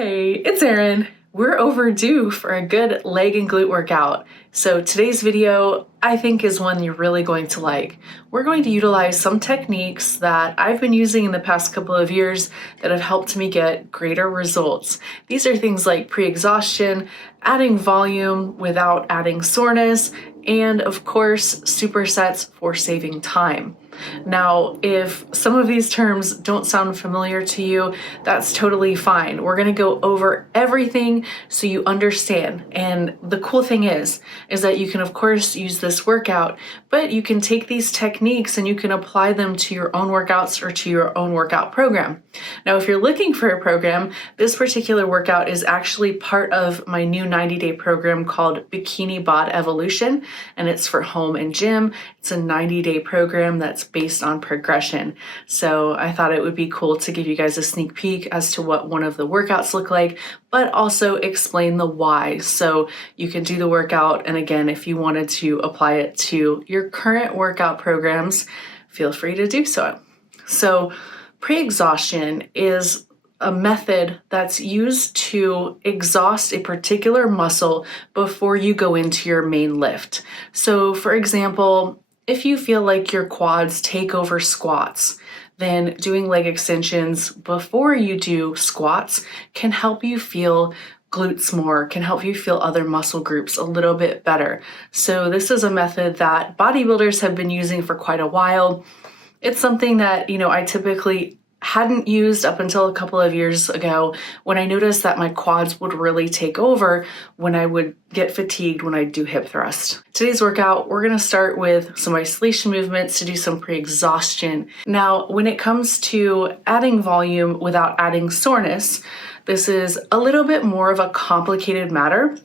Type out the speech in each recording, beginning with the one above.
Hey, it's Erin. We're overdue for a good leg and glute workout. So today's video, I think, is one you're really going to like. We're going to utilize some techniques that I've been using in the past couple of years that have helped me get greater results. These are things like pre-exhaustion, adding volume without adding soreness, and of course, supersets for saving time. Now, if some of these terms don't sound familiar to you, that's totally fine. We're gonna go over everything so you understand. And the cool thing is that you can of course use this workout, but you can take these techniques and you can apply them to your own workouts or to your own workout program. Now, if you're looking for a program, this particular workout is actually part of my new 90-day program called Bikini Bod Evolution, and it's for home and gym. It's a 90-day program that's based on progression. So I thought it would be cool to give you guys a sneak peek as to what one of the workouts look like, but also explain the why. So you can do the workout. And again, if you wanted to apply it to your current workout programs, feel free to do so. So pre-exhaustion is a method that's used to exhaust a particular muscle before you go into your main lift. So for example, if you feel like your quads take over squats, then doing leg extensions before you do squats can help you feel glutes more, can help you feel other muscle groups a little bit better. So this is a method that bodybuilders have been using for quite a while. It's something that, I typically hadn't used up until a couple of years ago when I noticed that my quads would really take over when I would get fatigued when I do hip thrust. Today's workout, we're gonna start with some isolation movements to do some pre-exhaustion. Now, when it comes to adding volume without adding soreness, this is a little bit more of a complicated matter,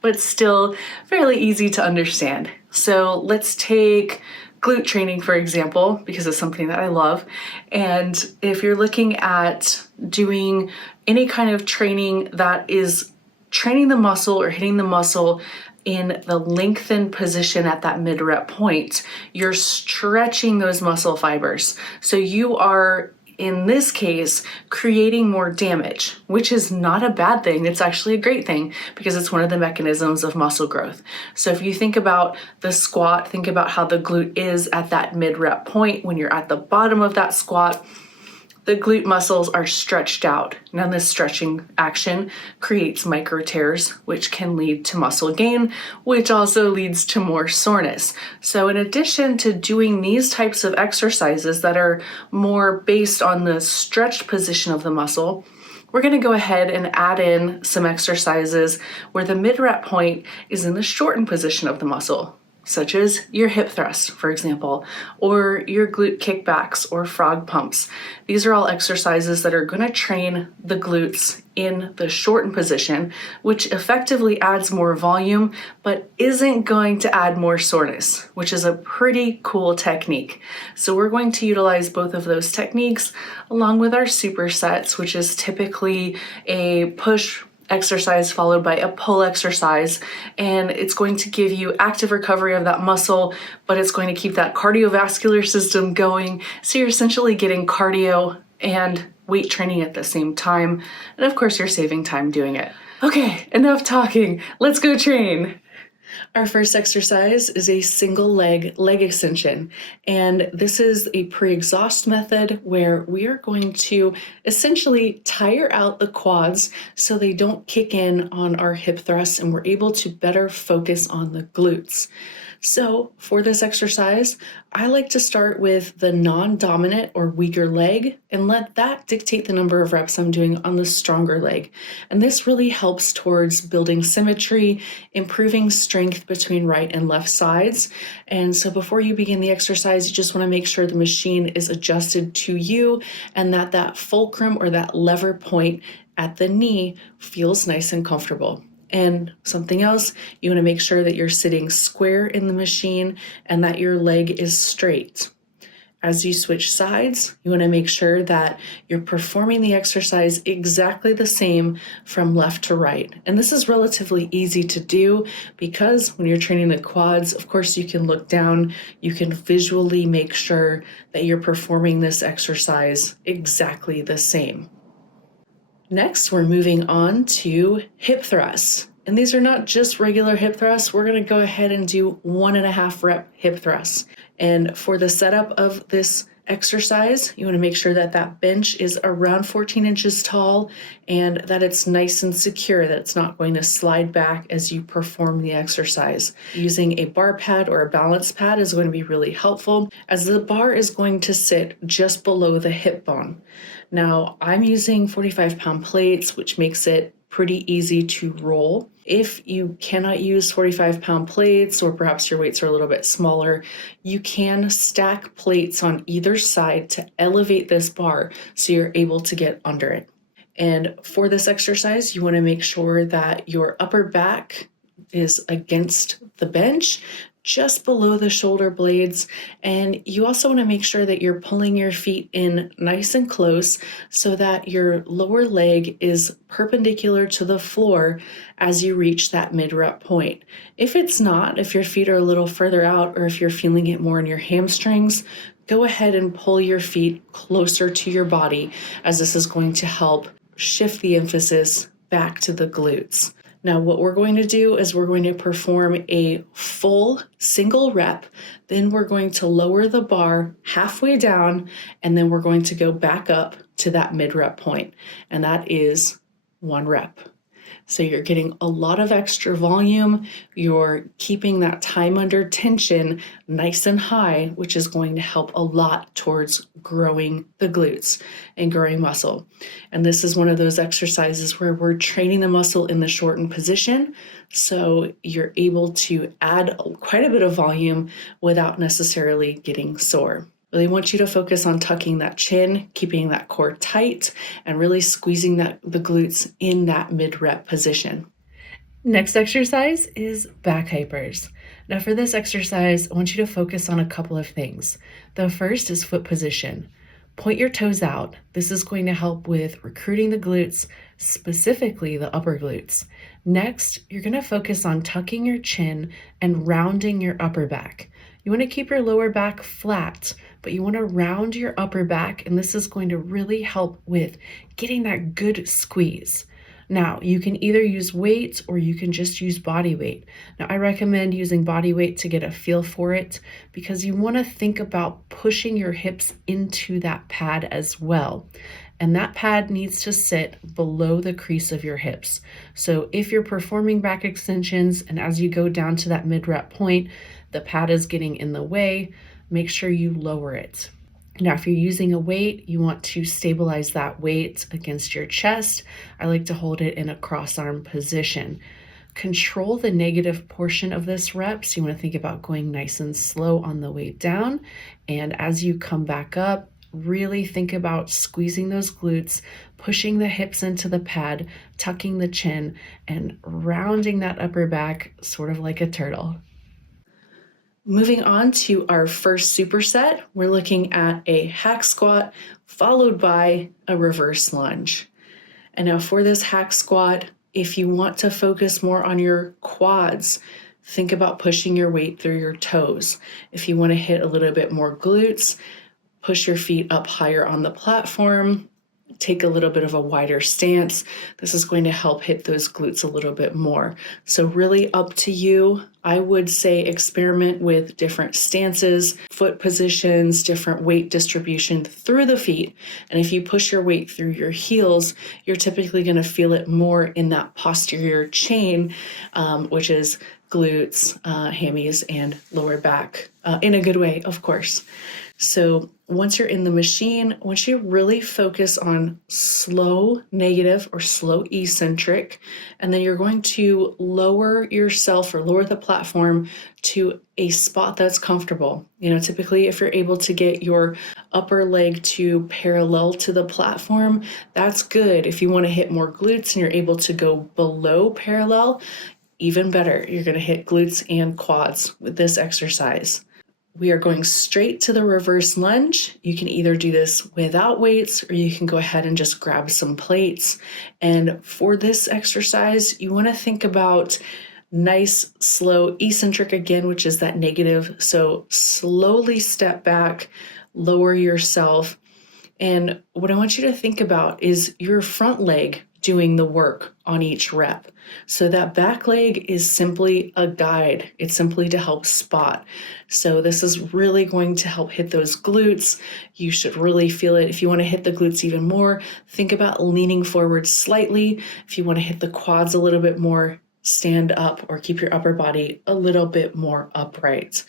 but still fairly easy to understand. So let's take glute training, for example, because it's something that I love. And if you're looking at doing any kind of training that is training the muscle or hitting the muscle in the lengthened position at that mid-rep point, you're stretching those muscle fibers. So you are, in this case, creating more damage, which is not a bad thing. It's actually a great thing because it's one of the mechanisms of muscle growth. So if you think about the squat, think about how the glute is at that mid-rep point. When you're at the bottom of that squat, the glute muscles are stretched out. Now this stretching action creates micro tears, which can lead to muscle gain, which also leads to more soreness. So in addition to doing these types of exercises that are more based on the stretched position of the muscle, we're gonna go ahead and add in some exercises where the mid-rep point is in the shortened position of the muscle, such as your hip thrust, for example, or your glute kickbacks or frog pumps. These are all exercises that are gonna train the glutes in the shortened position, which effectively adds more volume, but isn't going to add more soreness, which is a pretty cool technique. So we're going to utilize both of those techniques along with our supersets, which is typically a push exercise followed by a pull exercise, and it's going to give you active recovery of that muscle, but it's going to keep that cardiovascular system going. So you're essentially getting cardio and weight training at the same time, and of course you're saving time doing it. Okay, enough talking, let's go train. Our first exercise is a single leg extension, and this is a pre-exhaust method where we are going to essentially tire out the quads so they don't kick in on our hip thrusts and we're able to better focus on the glutes. So for this exercise, I like to start with the non-dominant or weaker leg and let that dictate the number of reps I'm doing on the stronger leg. And this really helps towards building symmetry, improving strength between right and left sides. And so before you begin the exercise, you just want to make sure the machine is adjusted to you and that that fulcrum or that lever point at the knee feels nice and comfortable. And something else, you want to make sure that you're sitting square in the machine and that your leg is straight. As you switch sides, you want to make sure that you're performing the exercise exactly the same from left to right. And this is relatively easy to do because when you're training the quads, of course, you can look down, you can visually make sure that you're performing this exercise exactly the same. Next, we're moving on to hip thrusts. And these are not just regular hip thrusts. We're going to go ahead and do 1.5 rep hip thrusts. And for the setup of this exercise, you want to make sure that that bench is around 14 inches tall and that it's nice and secure, that it's not going to slide back as you perform the exercise. Using a bar pad or a balance pad is going to be really helpful, as the bar is going to sit just below the hip bone. Now, I'm using 45-pound plates, which makes it pretty easy to roll. If you cannot use 45-pound plates, or perhaps your weights are a little bit smaller, you can stack plates on either side to elevate this bar so you're able to get under it. And for this exercise, you want to make sure that your upper back is against the bench, just below the shoulder blades. And you also want to make sure that you're pulling your feet in nice and close so that your lower leg is perpendicular to the floor as you reach that mid-rep point. If it's not, if your feet are a little further out, or if you're feeling it more in your hamstrings, go ahead and pull your feet closer to your body, as this is going to help shift the emphasis back to the glutes. Now, what we're going to do is we're going to perform a full single rep, then we're going to lower the bar halfway down, and then we're going to go back up to that mid-rep point, and that is 1 rep. So you're getting a lot of extra volume, you're keeping that time under tension nice and high, which is going to help a lot towards growing the glutes and growing muscle. And this is one of those exercises where we're training the muscle in the shortened position, so you're able to add quite a bit of volume without necessarily getting sore. Really want you to focus on tucking that chin, keeping that core tight, and really squeezing the glutes in that mid-rep position. Next exercise is back hypers. Now for this exercise, I want you to focus on a couple of things. The first is foot position. Point your toes out. This is going to help with recruiting the glutes, specifically the upper glutes. Next, you're going to focus on tucking your chin and rounding your upper back. You want to keep your lower back flat, but you want to round your upper back, and this is going to really help with getting that good squeeze. Now, you can either use weights or you can just use body weight. Now, I recommend using body weight to get a feel for it, because you want to think about pushing your hips into that pad as well. And that pad needs to sit below the crease of your hips. So if you're performing back extensions and as you go down to that mid-rep point, the pad is getting in the way, make sure you lower it. Now, if you're using a weight, you want to stabilize that weight against your chest. I like to hold it in a cross-arm position. Control the negative portion of this rep. So you want to think about going nice and slow on the way down. And as you come back up, really think about squeezing those glutes, pushing the hips into the pad, tucking the chin, and rounding that upper back sort of like a turtle. Moving on to our first superset, we're looking at a hack squat followed by a reverse lunge. And now for this hack squat, if you want to focus more on your quads, think about pushing your weight through your toes. If you want to hit a little bit more glutes, push your feet up higher on the platform, take a little bit of a wider stance. This is going to help hit those glutes a little bit more. So really up to you. I would say experiment with different stances, foot positions, different weight distribution through the feet. And if you push your weight through your heels, you're typically going to feel it more in that posterior chain, which is glutes, hammies, and lower back, in a good way, of course. So once you're in the machine, I want you to really focus on slow negative or slow eccentric, and then you're going to lower yourself or lower the platform to a spot that's comfortable. Typically if you're able to get your upper leg to parallel to the platform, that's good. If you want to hit more glutes and you're able to go below parallel, even better. You're going to hit glutes and quads with this exercise. We are going straight to the reverse lunge. You can either do this without weights or you can go ahead and just grab some plates. And for this exercise, you want to think about nice, slow, eccentric again, which is that negative. So slowly step back, lower yourself, And what I want you to think about is your front leg doing the work on each rep. So that back leg is simply a guide. It's simply to help spot. So this is really going to help hit those glutes. You should really feel it. If you want to hit the glutes even more, think about leaning forward slightly. If you want to hit the quads a little bit more, stand up or keep your upper body a little bit more upright.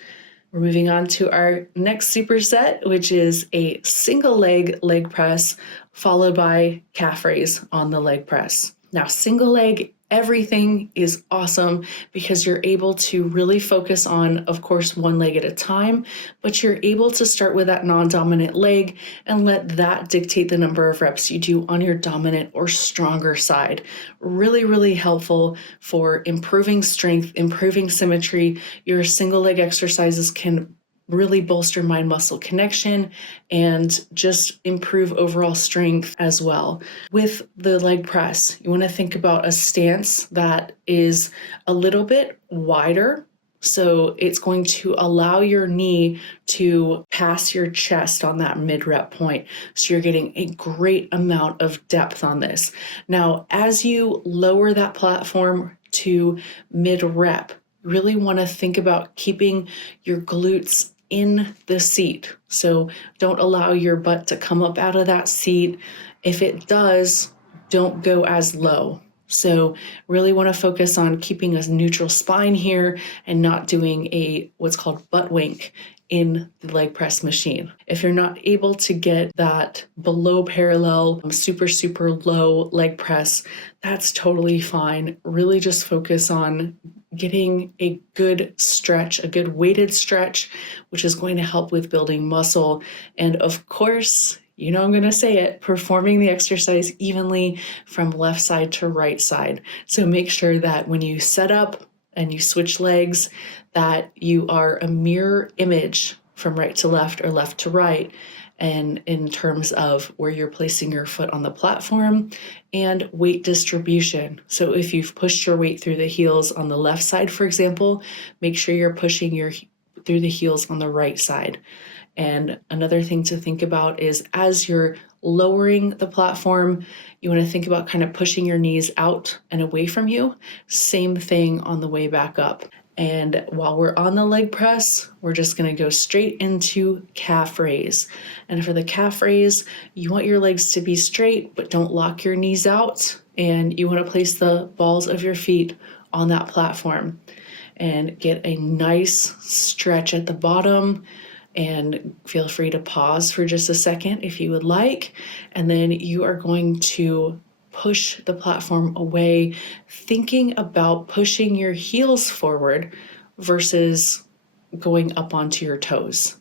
We're moving on to our next superset, which is a single leg press followed by calf raise on the leg press. Now, single leg, everything is awesome because you're able to really focus on, of course, one leg at a time, but you're able to start with that non-dominant leg and let that dictate the number of reps you do on your dominant or stronger side. Really, really helpful for improving strength, improving symmetry. Your single leg exercises can really bolster mind muscle connection and just improve overall strength as well. With the leg press, you want to think about a stance that is a little bit wider. So it's going to allow your knee to pass your chest on that mid-rep point. So you're getting a great amount of depth on this. Now, as you lower that platform to mid-rep, you really want to think about keeping your glutes in the seat. So don't allow your butt to come up out of that seat. If it does, don't go as low. So really want to focus on keeping a neutral spine here and not doing a what's called butt wink in the leg press machine. If you're not able to get that below parallel, super low leg press, that's totally fine. Really just focus on getting a good stretch, a good weighted stretch, which is going to help with building muscle. And of course, you know I'm going to say it, performing the exercise evenly from left side to right side. So make sure that when you set up and you switch legs, that you are a mirror image from right to left or left to right, and in terms of where you're placing your foot on the platform and weight distribution. So if you've pushed your weight through the heels on the left side, for example, make sure you're pushing through the heels on the right side. And another thing to think about is as you're lowering the platform, you want to think about kind of pushing your knees out and away from you. Same thing on the way back up. And while we're on the leg press, we're just going to go straight into calf raise. And for the calf raise, you want your legs to be straight, but don't lock your knees out. And you want to place the balls of your feet on that platform and get a nice stretch at the bottom. And feel free to pause for just a second if you would like. And then you are going to push the platform away, thinking about pushing your heels forward versus going up onto your toes.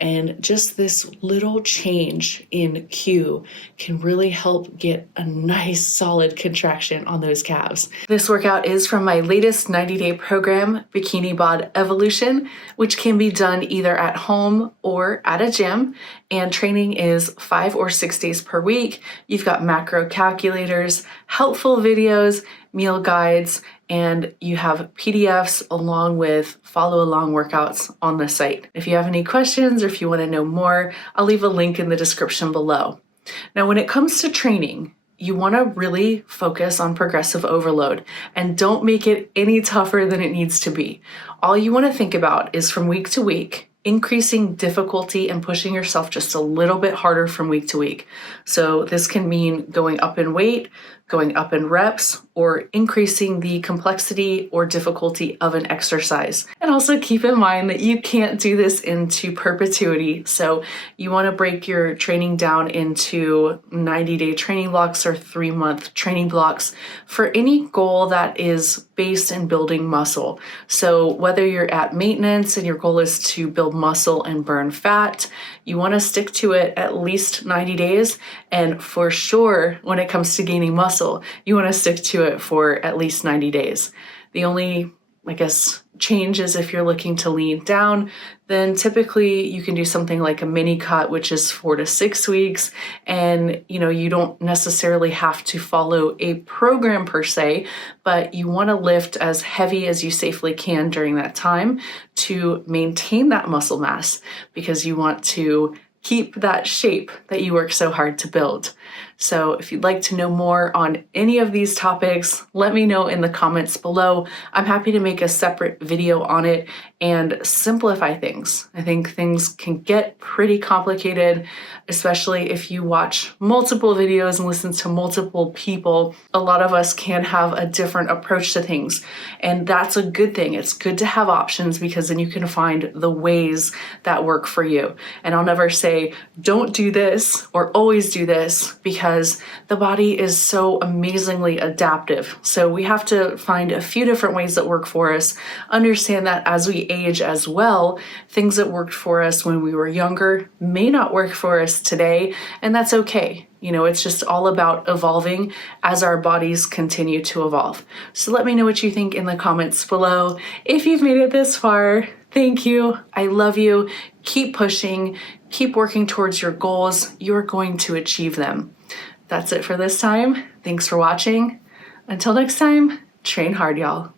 And just this little change in cue can really help get a nice solid contraction on those calves. This workout is from my latest 90-day program, Bikini Bod Evolution, which can be done either at home or at a gym. And training is 5 or 6 days per week. You've got macro calculators, helpful videos, meal guides, and you have PDFs along with follow along workouts on the site. If you have any questions or if you want to know more, I'll leave a link in the description below. Now, when it comes to training, you want to really focus on progressive overload and don't make it any tougher than it needs to be. All you want to think about is from week to week, increasing difficulty and pushing yourself just a little bit harder from week to week. So this can mean going up in weight, going up in reps, or increasing the complexity or difficulty of an exercise. And also keep in mind that you can't do this into perpetuity. So you want to break your training down into 90-day training blocks or 3-month training blocks for any goal that is based in building muscle. So whether you're at maintenance and your goal is to build muscle and burn fat, you want to stick to it at least 90 days. And for sure, when it comes to gaining muscle, you want to stick to it for at least 90 days. The only, change is if you're looking to lean down, then typically you can do something like a mini cut, which is 4 to 6 weeks. And, you don't necessarily have to follow a program per se, but you want to lift as heavy as you safely can during that time to maintain that muscle mass because you want to keep that shape that you work so hard to build. So if you'd like to know more on any of these topics, let me know in the comments below. I'm happy to make a separate video on it and simplify things. I think things can get pretty complicated, especially if you watch multiple videos and listen to multiple people. A lot of us can have a different approach to things, and that's a good thing. It's good to have options because then you can find the ways that work for you. And I'll never say, don't do this or always do this, because the body is so amazingly adaptive. So we have to find a few different ways that work for us, understand that as we age as well, things that worked for us when we were younger may not work for us today, and that's okay. You know, it's just all about evolving as our bodies continue to evolve. So let me know what you think in the comments below. If you've made it this far, thank you. I love you. Keep pushing, keep working towards your goals. You're going to achieve them. That's it for this time. Thanks for watching. Until next time, train hard, y'all.